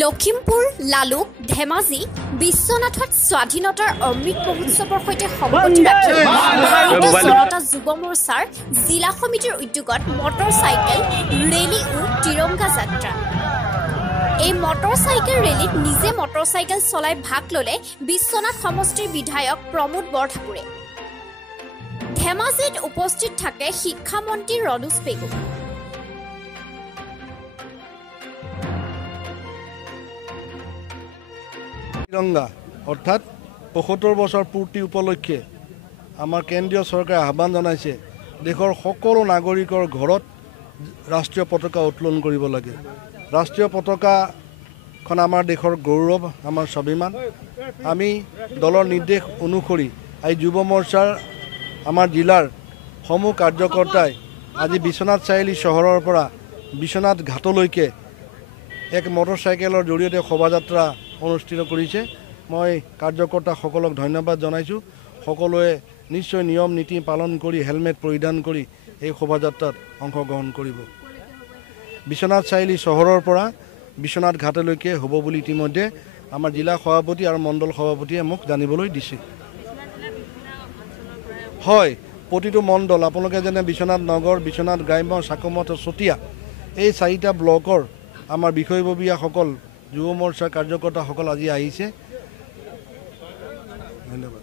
লখিমপুৰ, লালুক, ধেমাজি, বিশ্বনাথত স্বাধীনতাৰ অমৃত মহোৎসৱৰ সৈতে সংগতি ৰাখি ভাৰতীয় জনতা যুৱ মৰ্চাৰ জিলা সমিতিৰ উদ্যোগত মটৰচাইকেল ৰেলী ও তিৰংগা যাত্ৰা। এই মটৰচাইকেল ৰেলীত নিজে মটৰচাইকেল চলাই ভাগ ললে বিশ্বনাথ সমষ্টিৰ বিধায়ক প্ৰমোদ বৰঠাকুৰে। ধেমাজিত উপস্থিত থাকে শিক্ষামন্ত্ৰী ৰণোজ পেগু। তিৰংগা অৰ্থাৎ ৭৫ বছৰ পূৰ্তি উপলক্ষে আমাৰ কেন্দ্ৰীয় চৰকাৰে আহ্বান জনাইছে দেশৰ সকলো নাগৰিকৰ ঘৰত ৰাষ্ট্ৰীয় পতাকা উত্তোলন কৰিব লাগে। ৰাষ্ট্ৰীয় পতাকাখন আমাৰ দেশৰ গৌৰৱ, আমাৰ স্বাভিমান। আমি দলৰ নিৰ্দেশ অনুসৰি এই যুৱ মৰ্চাৰ আমাৰ জিলাৰ সমূহ কাৰ্যকৰ্তাই আজি বিশ্বনাথ চাৰিআলি চহৰৰ পৰা বিশ্বনাথ ঘাটলৈকে এক মটৰচাইকেলৰ জৰিয়তে শোভাযাত্ৰা অনুষ্ঠিত কৰিছে। মই কাৰ্যকৰ্তাসকলক ধন্যবাদ জনাইছোঁ। সকলোৱে নিশ্চয় নিয়ম নীতি পালন কৰি হেলমেট পৰিধান কৰি এই শোভাযাত্ৰাত অংশগ্ৰহণ কৰিব। বিশ্বনাথ চাৰিআলি চহৰৰ পৰা বিশ্বনাথ ঘাটলৈকে হ'ব বুলি ইতিমধ্যে আমাৰ জিলা সভাপতি আৰু মণ্ডল সভাপতিয়ে মোক জানিবলৈ দিছে। হয়, প্ৰতিটো মণ্ডল আপোনালোকে যেনে বিশ্বনাথ নগৰ, বিশ্বনাথ গ্ৰাম্য, চাকমত, চতিয়া এই 4টা ব্লকৰ আমাৰ বিষয়ববীয়াসকল যুৱ মৰ্চাৰ কাৰ্যকৰ্তাসকল আজি আহিছে। ধন্যবাদ।